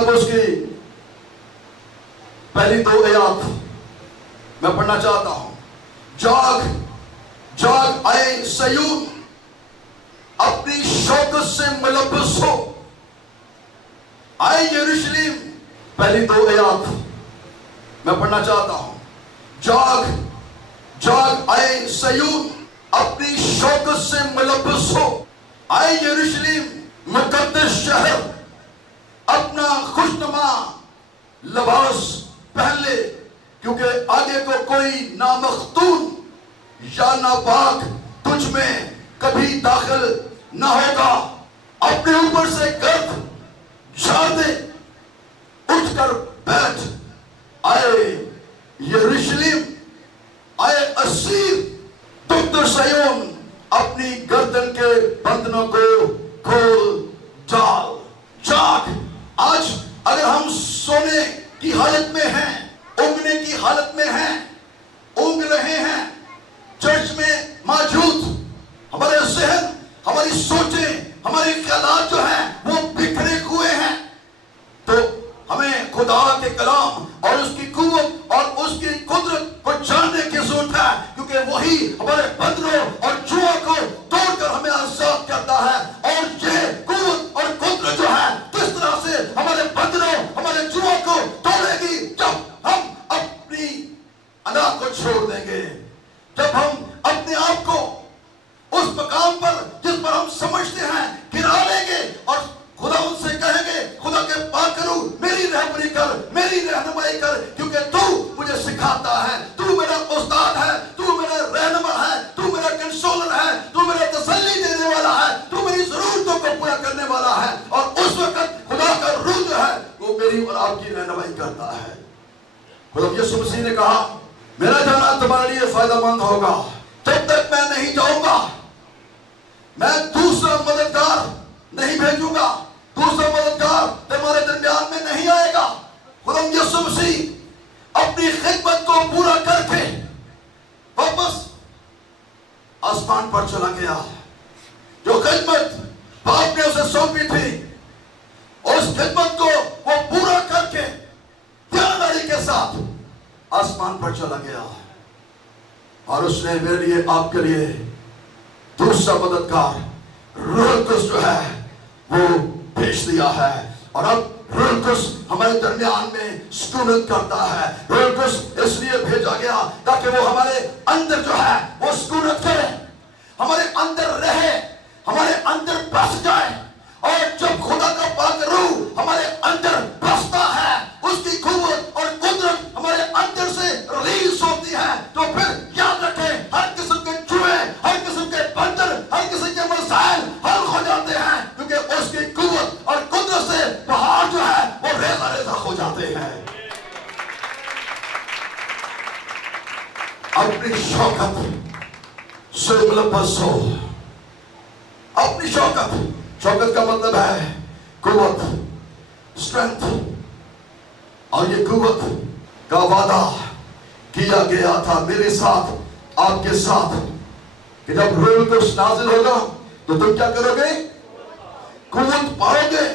اب اس کی پہلی 2 آیات میں پڑھنا چاہتا ہوں. جاگ جاگ اے سیون، اپنی شوکت سے ملبس ہو. اے یروشلم، پہلی 2 آیات میں پڑھنا چاہتا ہوں. جاگ جاگ اے سیون، اپنی شوکت سے ملبس ہو. اے یروشلم مقدس شہر، اپنا خوشنما لباس پہن لے، کیونکہ آگے کو کوئی نامختون یا ناپاک تجھ میں کبھی داخل نہ ہوگا. اپنے اوپر سے گرد جھاڑ دے، اٹھ کر بیٹھ. اے یروشلم، اے اسیر دختر سیون، اپنی گردن کے بندنوں کو کھول ڈال. جاگ. آج اگر ہم سونے کی حالت میں ہیں، اونگنے کی حالت میں ہیں، اونگ رہے ہیں، چرچ میں موجود ہمارے ذہن، ہماری سوچیں، ہمارے خیالات جو ہیں وہ بکھرے ہوئے ہیں، تو ہمیں خدا کے کلام اور اس کی قوت اور اس کی قدرت کو جاننے کی ضرورت ہے، کیونکہ وہی ہمارے بندھنوں اور جوؤں کو توڑ کر ہمیں آزاد کرتا ہے. اور یہ قوت اور قدرت جو ہے کس طرح سے ہمارے بندھنوں، ہمارے جوؤں کو توڑے گی؟ جب ہم اپنی انا کو چھوڑ دیں گے، جب ہم اپنے آپ کو اس مقام پر جس پر ہم سمجھتے ہیں گرا لیں گے اور خدا ان سے کہیں گے، خدا کے پاک کرو، میری رہبری کر، میری رہنمائی کر، کیونکہ تو مجھے سکھاتا ہے، تو میرا استاد ہے، تو میرا رہنما ہے، تو میرا کنسولر ہے، تو میرا تسلی دینے والا ہے، تو میری ضرورتوں کو پورا کرنے والا ہے. اور اس وقت خدا کا روح جو ہے وہ میری اور آپ کی رہنمائی کرتا ہے. خدا یسوع مسیح نے کہا میرا جانا تمہارے لیے فائدہ مند ہوگا. جب تک میں نہیں جاؤں گا میں دوسرا مددگار نہیں بھیجوں گا، دوسرا مددگار تمہارے درمیان میں نہیں آئے گا. خدا یسوع مسیح اپنی خدمت کو پورا کر کے واپس آسمان پر چلا گیا. جو خدمت باپ نے اسے سونپی تھی، اس خدمت کو وہ پورا کر کے دیانتداری کے ساتھ آسمان پر چلا گیا. اور اس نے میرے لیے، آپ کے لیے دوسرا مددگار روح القدس جو ہے وہ بھیج دیا ہے. اور اب روح القدس ہمارے درمیان میں سکونت کرتا ہے. روح القدس اس لیے بھیجا گیا تاکہ وہ ہمارے اندر جو ہے وہ سکونت کرے، ہمارے اندر رہے، ہمارے اندر بس جائے. اور جب خدا کا پاک روح ہمارے اندر بستا ہے، اس کی قوت اور قدرت ہمارے اندر سے ریلیز ہوتی ہے، تو پھر یاد رکھیں ہر قسم کے جوئے، ہر قسم کے بندر، ہر قسم کے مسائل حل ہو جاتے ہیں، کیونکہ اس کی قوت اور قدرت سے پہاڑ جو ہے وہ ریزہ ریزہ ہو جاتے ہیں. اپنی شوکت سے ملبس ہو. اپنی شوکت، شوکت کا مطلب ہے قوت، اسٹرینتھ. اور یہ قوت کا وعدہ کیا گیا تھا میرے ساتھ، آپ کے ساتھ، کہ جب روح القدس نازل ہوگا تو تم کیا کرو گے؟ قوت پاؤ گے.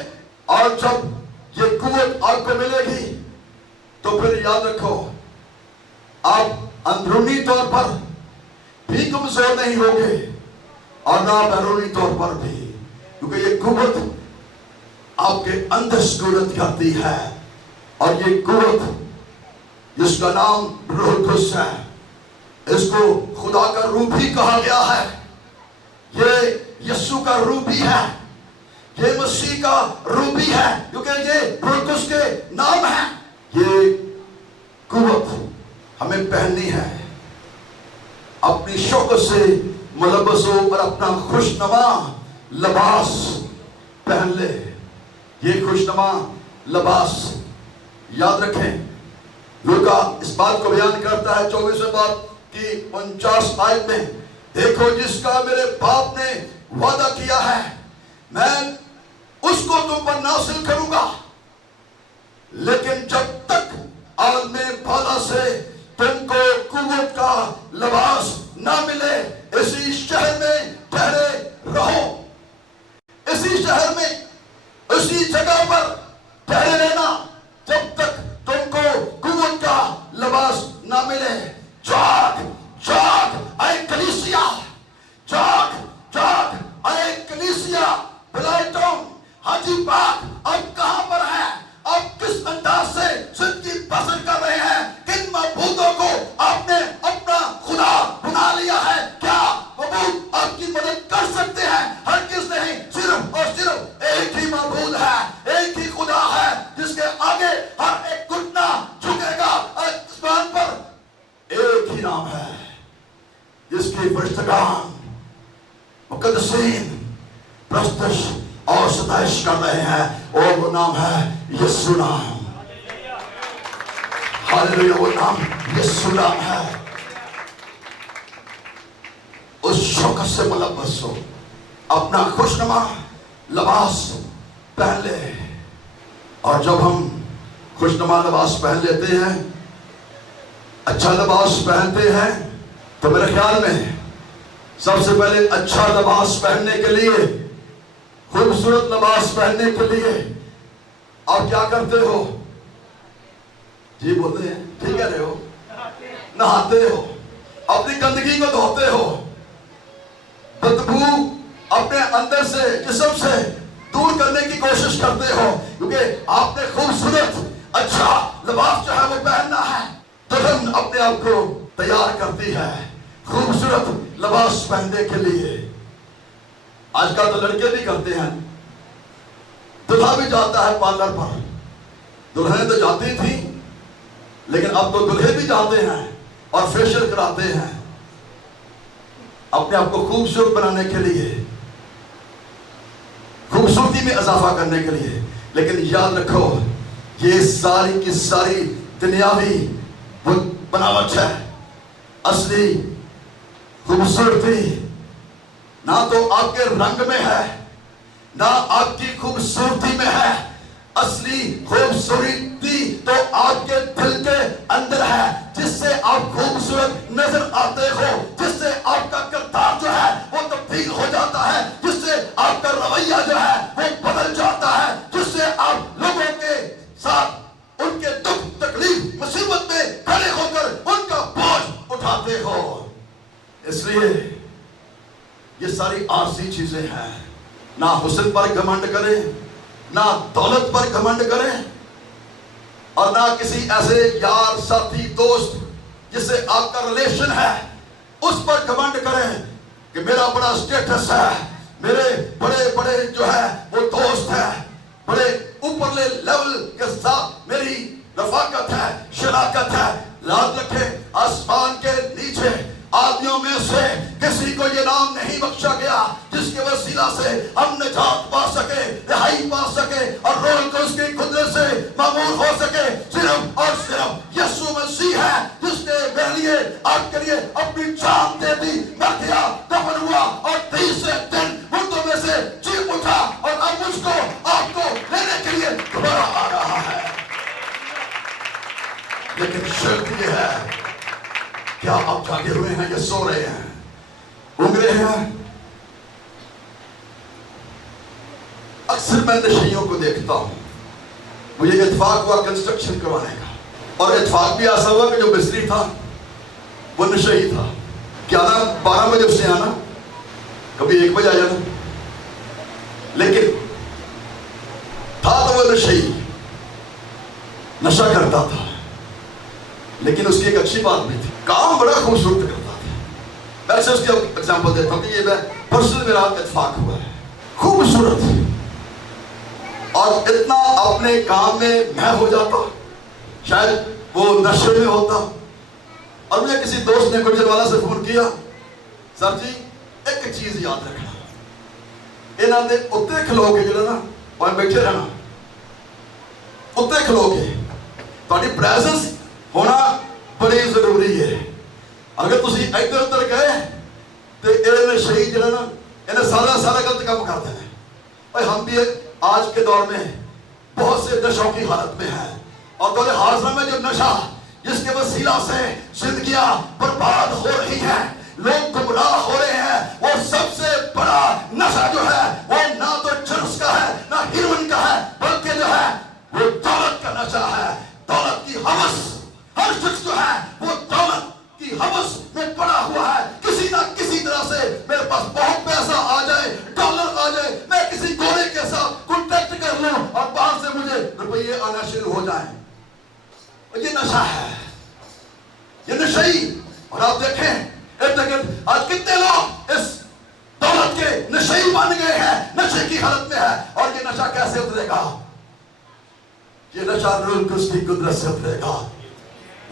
اور جب یہ قوت آپ کو ملے گی تو پھر یاد رکھو آپ اندرونی طور پر بھی کمزور نہیں ہوگے اور نہ بیرونی طور پر بھی، کیونکہ یہ قوت آپ کے اندر سکونت کرتی ہے. اور یہ قوت جس کا نام روح القدس ہے، اس کو خدا کا روح بھی کہا گیا ہے. یہ یسوع کا روح بھی ہے، یہ مسیح کا روح بھی ہے، کیونکہ یہ روح القدس کے نام ہے. یہ قوت ہمیں پہننی ہے. اپنی شوکت سے ملبس ہو اور اپنا خوشنما لباس پہن لے. یہ خوشنما لباس یاد رکھیں، لوکا اس بات کو بیان کرتا ہے 24ویں باب کی 49 آیت میں، دیکھو جس کا میرے باپ نے وعدہ کیا ہے میں اس کو تم پر نازل کروں گا، لیکن جب تک عالم بالا سے تم کو قوت کا لباس نہ ملے اسی شہر میں ٹھہرے رہو. اسی شہر میں، اسی جگہ پر ٹھہرے رہنا جس کی فرشتگان مقدسین پرستش اور ستائش کر رہے ہیں، اور وہ نام ہے یسوع نام۔ ہاللیلویا، وہ نام یسوع نام ہے۔ اس شوق سے ملبس ہو، اپنا خوشنما لباس پہن لے۔ اور جب ہم خوشنما لباس پہن لیتے ہیں، اچھا لباس پہنتے ہیں، تو میرے خیال میں سب سے پہلے اچھا لباس پہننے کے لیے، خوبصورت لباس پہننے کے لیے آپ کیا کرتے ہو؟ جی بولتے ہیں، ٹھیک ہے رہے ہو، نہاتے ہو، اپنی گندگی کو دھوتے ہو، بدبو اپنے اندر سے، جسم سے دور کرنے کی کوشش کرتے ہو، کیونکہ آپ نے خوبصورت اچھا لباس جو ہے وہ پہننا ہے۔ دلہن اپنے آپ کو تیار کرتی ہے خوبصورت لباس پہننے کے لیے۔ آج کل تو لڑکے بھی کرتے ہیں، دلہا بھی جاتا ہے پارلر پر۔ دلہنیں تو جاتی تھی، لیکن اب تو دلہے بھی جاتے ہیں اور فیشل کراتے ہیں اپنے آپ کو خوبصورت بنانے کے لیے، خوبصورتی میں اضافہ کرنے کے لیے۔ لیکن یاد رکھو، یہ ساری کی ساری دنیاوی بناوٹ ہے۔ اصلی خوبصورتی نہ تو آپ کے رنگ میں ہے، نہ آپ کی خوبصورتی میں ہے۔ اصلی خوبصورتی تو آپ کے دل کے اندر ہے، جس سے آپ خوبصورت نظر آتے ہو، جس سے آپ کا کردار جو ہے وہ تبدیل ہو جاتا ہے، جس سے آپ کا رویہ جو ہے وہ بدل جاتا ہے، جس سے آپ لوگوں کے ساتھ ان کے دکھ تکلیف مصیبت میں کھڑے ہو کر ان کا بوجھ اٹھاتے ہو۔ اس لیے یہ ساری عارضی چیزیں ہیں۔ نہ حسن پر گھمنڈ کریں، نہ دولت پر گھمنڈ کریں، اور نہ کسی ایسے یار ساتھی دوست جس سے آپ کا ریلیشن ہے اس پر گھمنڈ کریں کہ میرا بڑا اسٹیٹس ہے، میرے بڑے بڑے جو ہے وہ دوست ہیں، بڑے اوپرلے لیول کے ساتھ میری رفاقت ہے، شراکت ہے۔ یاد رکھیں، آسمان کے نیچے آدمیوں میں سے کسی کو یہ نام نہیں بخشا گیا جس کے وسیلہ سے ہم نجات پا سکے، رہائی پا سکے، اور روح کو اس کی قدرت سے معمور ہو سکے۔ صرف اور صرف یسوع مسیح ہے جس نے میرے لیے، آپ کے لیے اپنی جان دے دی، مر گیا، دفن ہوا، اور تیسرے دن مردوں میں سے جی اٹھا، اور اب مجھ کو آپ کو لینے کے لیے دوبارہ آ رہا ہے۔ لیکن شرط یہ ہے، کیا آپ جاگے ہوئے ہیں یا سو رہے ہیں، اونگ رہے ہیں؟ اکثر میں نشیوں کو دیکھتا ہوں، مجھے اتفاق ہوا کنسٹرکشن کروانے کا، اور اتفاق بھی ایسا ہوا کہ جو مستری تھا وہ نشئی تھا۔ کیا نا 12 بجے اس نے آنا، کبھی 1 بجے آ جانا، لیکن تھا تو وہ نشئی، نشہ کرتا تھا، لیکن اس کی ایک اچھی بات بھی تھی، کام بڑا خوبصورت کرتا تھا۔ میں اسے اس کی ایگزامپل دیتا ہوں کہ یہ میں پرسنل میرا اتفاق ہوا ہے، خوبصورت اور اتنا اپنے کام میں میں ہو جاتا، شاید وہ نشے میں ہوتا۔ اور مجھے کسی دوست نے گجرانوالہ سے فون کیا، سر جی ایک چیز یاد رکھنا، انہاں نے اتنے کھلو کے جو نا وہاں بیٹھے رہنا، اتنے کھلو کے تہاڈی پریزنس ہونا بڑی ضروری ہے۔ اگر تسی ادھر ادھر گئے تو یہ شہید جڑا نا انہیں سارا غلط کام کرتے ہیں۔ اور ہم بھی آج کے دور میں بہت سے نشوں کی حالت میں ہیں، اور دور حاضرہ میں جو نشہ جس کے وسیلہ سے زندگیاں برباد ہو رہی ہیں، لوگ گمراہ ہو رہے ہیں، وہ سب سے بڑا نشہ جو ہے وہ نہ تو چرس کا ہے، نہ ہیروئن کا ہے، بلکہ جو ہے وہ دولت کا نشہ ہے، دولت کی ہوس۔ ہر شخص جو ہے وہ دولت کی ہوس میں پڑا ہوا ہے، کسی نہ کسی طرح سے میرے پاس بہت پیسہ آ جائے، ڈالر آ جائے، میں کسی گورے کے ساتھ کانٹیکٹ کر لوں اور باہر سے مجھے روپیے آنا شروع ہو جائیں۔ اور یہ نشہ ہے، یہ نشئی۔ اور آپ دیکھیں آج کتنے لوگ اس دولت کے نشئی بن گئے ہیں، نشے کی حالت میں ہے۔ اور یہ نشہ کیسے اترے گا؟ یہ نشہ روح القدس کی قدرت سے اترے گا۔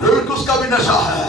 روح القدس کا بھی نشہ ہے۔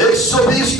120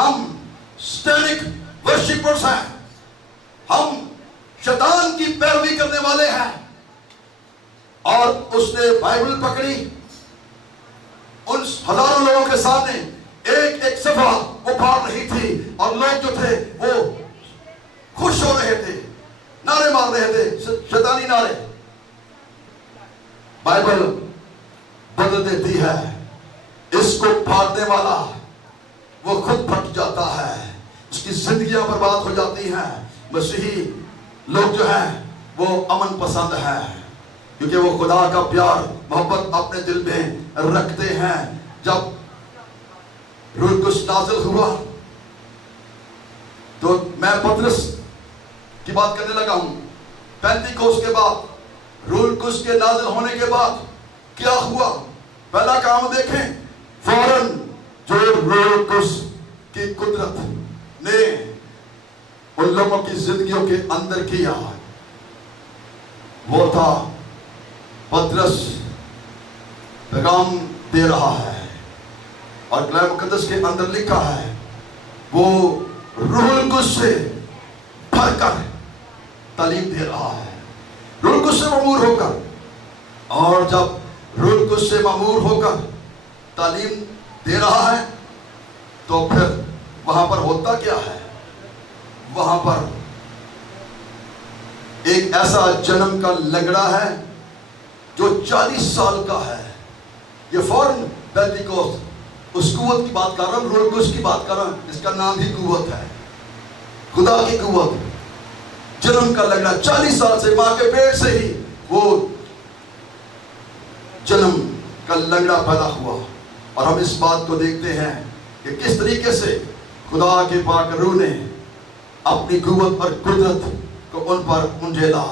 ہم سٹینک ورشپرز ہیں، ہم شیطان کی پیروی کرنے والے ہیں. اور اس نے بائبل پکڑی، ان ہزاروں لوگوں کے سامنے ایک ایک صفحہ وہ پڑھ رہی تھی، اور لوگ جو تھے وہ خوش ہو رہے تھے، نعرے مار رہے تھے، شیطانی نعرے. بائبل بدل دیتی ہے. اس کو پھاڑنے والا وہ خود پھٹ جاتا ہے، اس کی زندگیاں برباد ہو جاتی ہیں. مسیحی لوگ جو ہیں وہ امن پسند ہیں، کیونکہ وہ خدا کا پیار محبت اپنے دل میں رکھتے ہیں. جب روح القدس نازل ہوا تو میں پطرس کی بات کرنے لگا ہوں. پینتیکوس کے بعد، روح القدس کے نازل ہونے کے بعد کیا ہوا؟ پہلا کام دیکھیں، فوراً جو روح القدس کی قدرت نے ان لوگوں کی زندگیوں کے اندر کیا وہ تھا پطرس پیغام دے رہا ہے، اور کلام مقدس کے اندر لکھا ہے وہ روح القدس سے بھر کر تعلیم دے رہا ہے، روح القدس سے معمور ہو کر. اور جب روح القدس سے معمور ہو کر تعلیم دے رہا ہے تو پھر وہاں پر ہوتا کیا ہے؟ وہاں پر ایک ایسا جنم کا لنگڑا ہے جو 40 سال کا ہے. یہ فوراً پینتیکوس، اس قوت کی بات کر رہا ہوں، روح القدس کی بات کر رہا ہوں، اس کا نام ہی قوت ہے، خدا کی قوت. جنم کا لنگڑا 40 سال سے ماں کے پیٹ سے ہی وہ جنم کا لنگڑا پیدا ہوا. اور ہم اس بات کو دیکھتے ہیں کہ کس طریقے سے خدا کے پاک روح نے اپنی قوت اور قدرت کو ان پر انجیلا،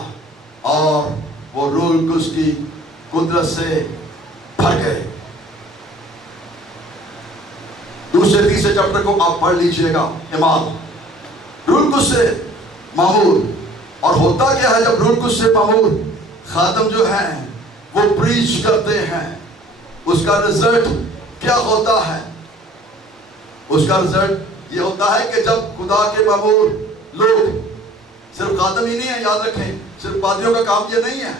اور وہ روح القدس کی قدرت سے بھر گئے. دوسرے تیسرے چیپٹر کو آپ پڑھ لیجئے گا. ایمان، روح القدس سے معمور. اور ہوتا کیا ہے جب روح القدس سے معمور خادم جو ہیں وہ پریچ کرتے ہیں؟ اس کا رزلٹ کیا ہوتا ہے؟ اس کا رزلٹ یہ ہوتا ہے کہ جب خدا کے معمور لوگ، صرف خادم ہی نہیں ہے، یاد رکھیں، صرف پادریوں کا کام یہ نہیں ہے،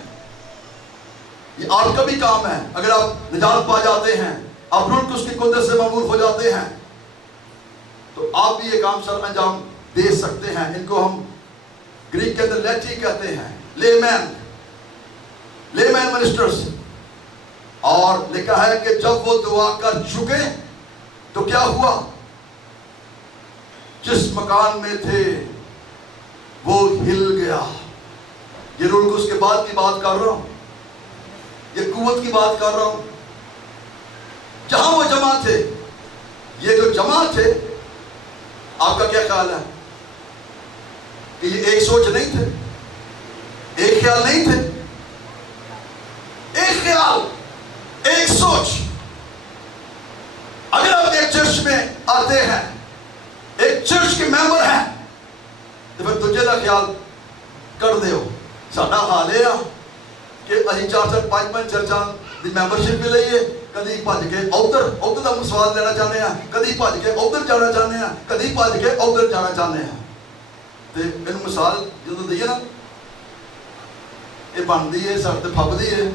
یہ آپ کا بھی کام ہے. اگر آپ نجات پا جاتے ہیں، آپ روح القدس کی قدرت سے معمور ہو جاتے ہیں، تو آپ بھی یہ کام سر انجام دے سکتے ہیں. ان کو ہم گریک کے اندر لیٹی کہتے ہیں، لیمین منسٹرز. اور لکھا ہے کہ جب وہ دعا کر چکے تو کیا ہوا؟ جس مکان میں تھے وہ ہل گیا. یہ روح القدس کے بعد کی بات کر رہا ہوں، یہ قوت کی بات کر رہا ہوں. جہاں وہ جمع تھے، یہ جو جمع تھے، آپ کا کیا خیال ہے کہ یہ ایک سوچ نہیں تھے، ایک خیال نہیں تھے؟ ایک خیال، ایک سوچ. اگر آپ ایک چرچ میں آتے ہیں، ایک چرچ کے ممبر ہیں، تو پھر تجھے دا خیال کر دیو. ساڈا حال ہے کہ اسی 4-5 چرچاں دی ممبرشپ بھی لئیے، کدی بھج کے ادھر دا سواد لینا چاہتے ہیں، کدی بھج کے ادھر جانا چاہتے ہیں، کدی بھج کے ادھر جانا چاہتے ہیں. تو ان مثال جدو دئیے نا، یہ بنتی ہے سر تے پھبدی ہے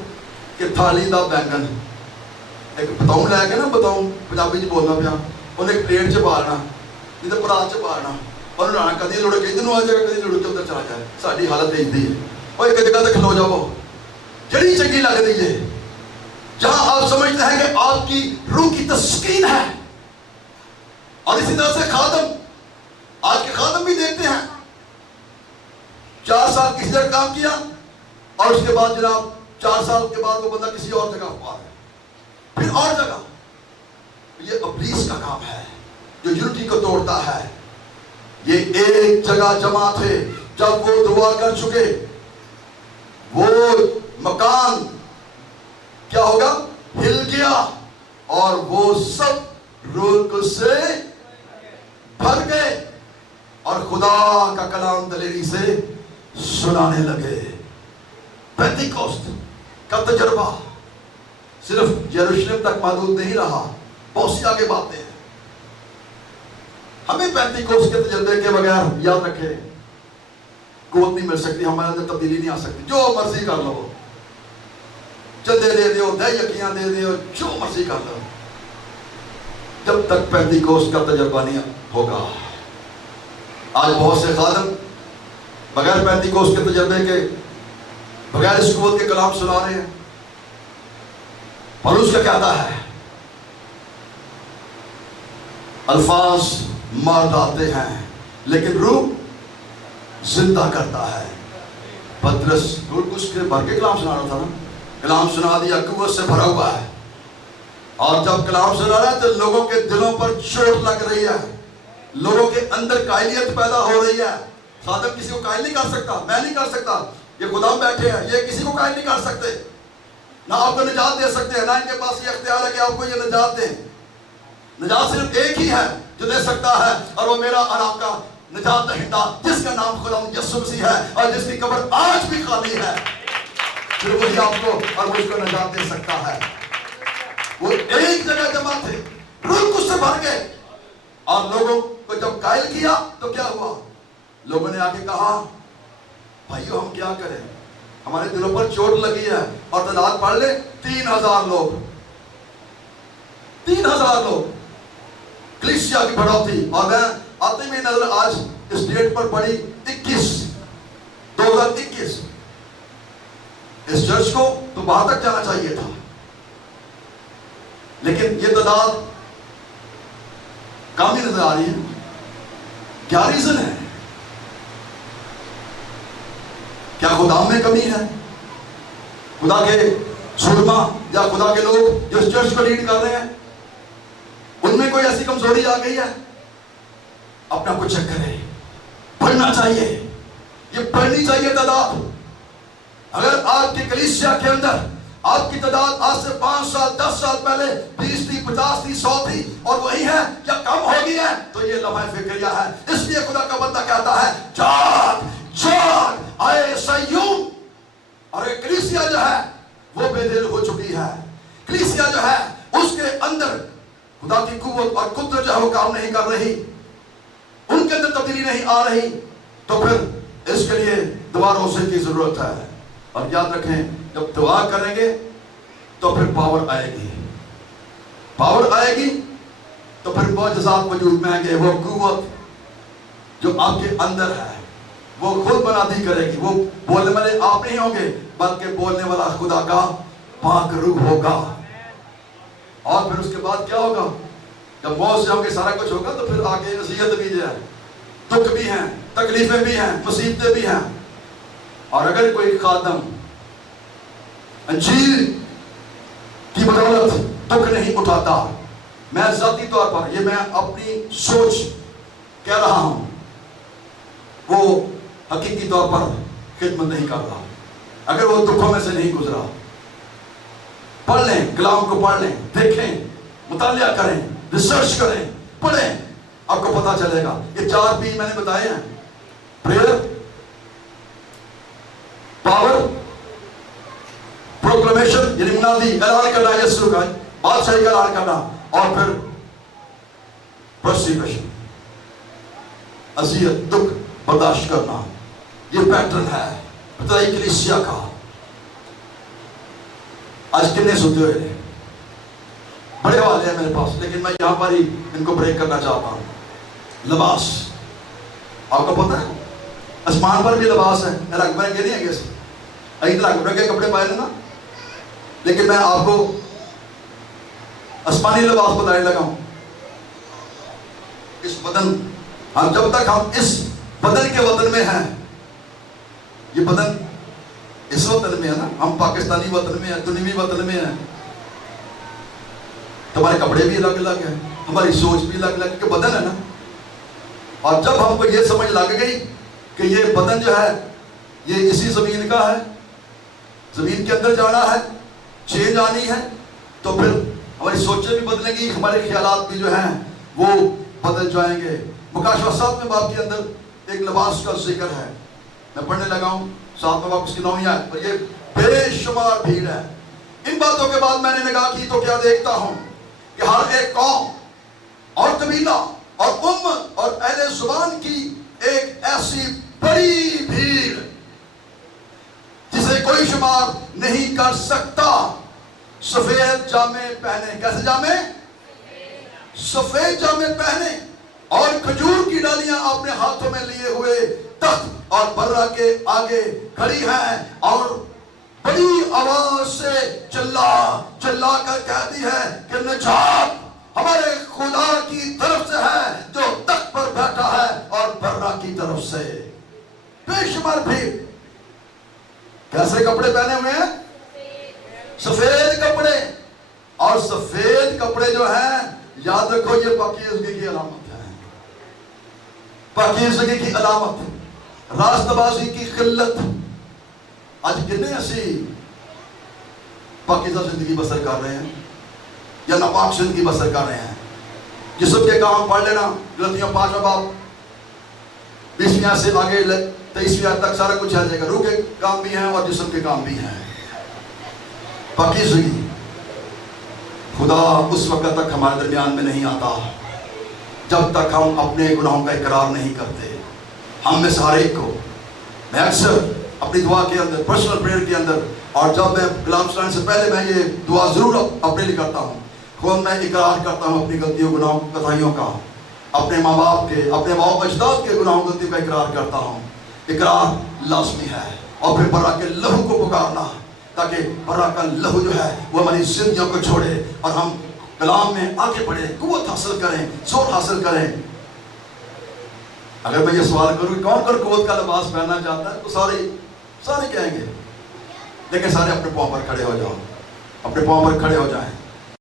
کہ تھالی دا بینگن ایک بتاؤں لے کے نا، بتاؤں پنجابی چ بولنا پیا، انہیں ایک پلیٹ چ پالنا، نہیں تو پرات چ پالنا، اور لانا کدی لڑ کے ادھر آ جائے، کدی لڑ کے ادھر چلا جائے. ساری حالت ایسی ہے. اور ایک جگہ تے کھلو جاؤ جڑی چنگی لگتی ہے، جہاں آپ سمجھتے ہیں کہ آپ کی روح کی تسکین ہے. اور اسی طرح سے خادم، آج کے خادم بھی دیکھتے ہیں 4 سال کسی جگہ کام کیا، اور اس کے بعد جناب 4 سال کے بعد وہ بندہ کسی اور جگہ ہوا ہے، پھر اور جگہ. یہ ابلیس کا کام ہے جو یونٹی کو توڑتا ہے. یہ ایک جگہ جمع تھے، جب وہ دعا کر چکے، وہ مکان کیا ہوگا؟ ہل گیا، اور وہ سب روح القدس سے بھر گئے، اور خدا کا کلام دلیری سے سنانے لگے. پینتیکوست کا تجربہ صرف یروشلم تک محدود نہیں رہا، بہت سی آگے باتیں ہیں. ہمیں پینتیکوست کے تجربے کے بغیر یاد رکھے قوت نہیں مل سکتی، ہمارے اندر تبدیلی نہیں آ سکتی. جو مرضی کر لو، چندے دے دیو، یقیاں دے دیو، جو مرضی کر لو، جب تک پینتیکوست کا تجربہ نہیں ہوگا. آج بہت سے خادم بغیر پینتیکوست کے تجربے کے، بغیر اس قوت کے کلام سنا رہے ہیں. پولس کا کہتا ہے الفاظ مار ڈالتے ہیں لیکن روح زندہ کرتا ہے. پترس اس کے بھر کے کلام سنا رہا تھا نا، کلام سنا دیا، قوت سے بھرا ہوا ہے. اور جب کلام سنا رہا ہے تو لوگوں کے دلوں پر چوٹ لگ رہی ہے، لوگوں کے اندر قائلیت پیدا ہو رہی ہے. خادم کسی کو قائل نہیں کر سکتا، میں نہیں کر سکتا، یہ خدا بیٹھے ہیں، یہ کسی کو قائل نہیں کر سکتے، نہ آپ کو نجات دے سکتے ہیں، نہ ان کے پاس یہ اختیار ہے کہ آپ کو یہ نجات دیں. نجات صرف ایک ہی ہے جو دے سکتا ہے، اور وہ میرا اور آپ کا نجات دہندہ جس کا نام خدا یسوع مسیح ہے اور جس کی قبر آج بھی خالی ہے. پھر وہی آپ کو اور مجھ کو نجات دے سکتا ہے. وہ ایک جگہ جمع تھے، روح کچھ سے بھر گئے، اور لوگوں کو جب قائل کیا تو کیا ہوا؟ لوگوں نے آ کے کہا بھائیو ہم کیا کریں، ہمارے دلوں پر چوٹ لگی ہے. اور تعداد پڑھ لیں 3000 لوگ، 3000 لوگ کلیسیا کی بڑھوتی. اور میں آتے میں نظر آج اس ڈیٹ پر پڑھی 2021. اس چرچ کو تو باہر تک جانا چاہیے تھا، لیکن یہ تعداد کم ہی نظر آ رہی ہے. کیا ریزن ہے؟ کیا خدا میں کمی ہے؟ خدا کے سرما یا خدا کے لوگ جو اس چرچ کو لیڈ کر رہے ہیں ان میں کوئی ایسی کمزوری آ گئی ہے؟ اپنا کچھ چیک کرے. پڑھنا چاہیے، یہ پڑھنی چاہیے تعداد. اگر آپ کی کلیسیا کے اندر آپ کی تعداد آج سے 5 سال 10 سال پہلے 20 تھی، 50 تھی، 100 تھی اور وہی ہے یا کم ہو گئی ہے تو یہ لمحہ فکریہ ہے. اس لیے خدا کا بندہ کہتا ہے جاگ جاگ اے سیون. اور ایک کلیسیا جو ہے وہ بے دل ہو چکی ہے. کلیسیا جو ہے اس کے اندر خدا کی قوت اور قدرت جو ہے وہ کام نہیں کر رہی، ان کے اندر تبدیلی نہیں آ رہی. تو پھر اس کے لیے دعا روزے کی ضرورت ہے. اور یاد رکھیں جب دعا کریں گے تو پھر پاور آئے گی. پاور آئے گی تو پھر معجزات وجود میں آئیں گے. وہ قوت جو آپ کے اندر ہے وہ خود بنادی کرے گی. وہ بولنے والے آپ نہیں ہوں گے بلکہ بولنے والا خدا کا پاک روح ہوگا. اور پھر اس کے بعد کیا ہوگا؟ جب موت سے ہوں گے سارا کچھ ہوگا تو پھر آگے نصیحت بھی ہے، دکھ بھی ہیں، تکلیفیں بھی ہیں، مصیبتیں بھی ہیں. اور اگر کوئی خادم انجیل کی بدولت دکھ نہیں اٹھاتا، میں ذاتی طور پر یہ میں اپنی سوچ کہہ رہا ہوں، وہ حقیقی طور پر خدمت نہیں کر رہا. اگر وہ دکھوں میں سے نہیں گزرا. پڑھ لیں، کلام کو پڑھ لیں، دیکھیں، مطالعہ کریں، ریسرچ کریں، پڑھیں، آپ کو پتا چلے گا. یہ 4 P میں نے بتائے ہیں: پریئر، پاور، پروکلمیشن یعنی منادی اعلان کرنا یسوع کا، بادشاہی کا اعلان کرنا، اور پھر پرسیکیوشن اذیت دکھ برداشت کرنا. یہ پیٹرن ہے ابتدائی کلیسیا کا. آج کتنے سوتے ہوئے بڑے والے ہیں میرے پاس، لیکن میں یہاں پر ہی ان کو بریک کرنا چاہتا ہوں. لباس آپ کو پتا ہے آسمان پر بھی لباس ہے. رنگ برنگے نہیں ہے کیسے رنگ برنگے کپڑے پائے نا، لیکن میں آپ کو آسمانی لباس بتانے لگا ہوں. اس بدن، ہم جب تک ہم اس بدن کے وطن میں ہیں، یہ بدن اس وطن میں ہے نا، ہم پاکستانی وطن میں ہیں، دنیوی وطن میں ہیں، ہمارے کپڑے بھی الگ الگ ہیں، ہماری سوچ بھی الگ الگ، کہ بدن ہے نا. اور جب ہم کو یہ سمجھ لگ گئی کہ یہ بدن جو ہے یہ اسی زمین کا ہے، زمین کے اندر جانا ہے، چینج آنی ہے، تو پھر ہماری سوچیں بھی بدلیں گی، ہمارے خیالات بھی جو ہیں وہ بدل جائیں گے. مکاشفہ 7 باب کے اندر ایک لباس کا ذکر ہے. میں پڑھنے لگا ہوں 7 باب اس کی 9 آیت، اور یہ بے شمار بھیڑ ہے. ان باتوں کے بعد میں نے نگاہ کی تو کیا دیکھتا ہوں کہ ہر ایک قوم اور قبیلہ اور امت اور اہل زبان کی ایک ایسی بڑی بھیڑ جسے کوئی شمار نہیں کر سکتا، سفید جامے پہنے. کیسے جامے؟ سفید جامے پہنے اور کھجور کی ڈالیاں اپنے ہاتھوں میں لیے ہوئے تخت اور برہ کے آگے کھڑی ہیں، اور بڑی آواز سے چلا کر کہتی ہے کہ نجات ہمارے خدا کی طرف سے ہے جو تخت پر بیٹھا ہے اور برہ کی طرف سے. بے شمار بھیڑ. کیسے کپڑے پہنے ہوئے ہیں؟ سفید کپڑے. اور سفید کپڑے جو ہیں، یاد رکھو یہ پاکیزگی کی علامت ہے. پاکیزگی کی علامت، راست بازی کی قلت. آج کتنے ایسی پاکیزہ زندگی بسر کر رہے ہیں یا ناپاک زندگی بسر کر رہے ہیں. جسم کے کام پڑھ لینا، غلطیاں 5 باب 20 سے آگے 23 تک سارا کچھ آ جائے گا. روح کے کام بھی ہیں اور جسم کے کام بھی ہیں. پاکیزگی. خدا اس وقت تک ہمارے درمیان میں نہیں آتا جب تک ہم اپنے گناہوں کا اقرار نہیں کرتے. ہم میں سے ہر ایک کو، میں اکثر اپنی دعا کے اندر، پرسنل پریئر کے اندر، اور جب میں کلام سنانے سے پہلے میں یہ دعا ضرور اپنے لیے کرتا ہوں. خود میں اقرار کرتا ہوں اپنی غلطیوں، گناہوں، کوتاہیوں کا، اپنے ماں باپ کے، اپنے باپ اجداد کے گناہوں، غلطیوں کا اقرار کرتا ہوں. اقرار لازمی ہے. اور پھر برا کے لہو کو پکارنا، تاکہ برا کا لہو جو ہے وہ ہماری زندگیوں کو چھوڑے اور ہم کلام میں آگے بڑھیں، قوت حاصل کریں، زور حاصل کریں. اگر میں یہ سوال کروں کہ کون قوت کا لباس پہننا چاہتا ہے تو سارے کہیں گے. لیکن سارے اپنے پاؤں پر کھڑے ہو جاؤ، اپنے پاؤں پر کھڑے ہو جائیں.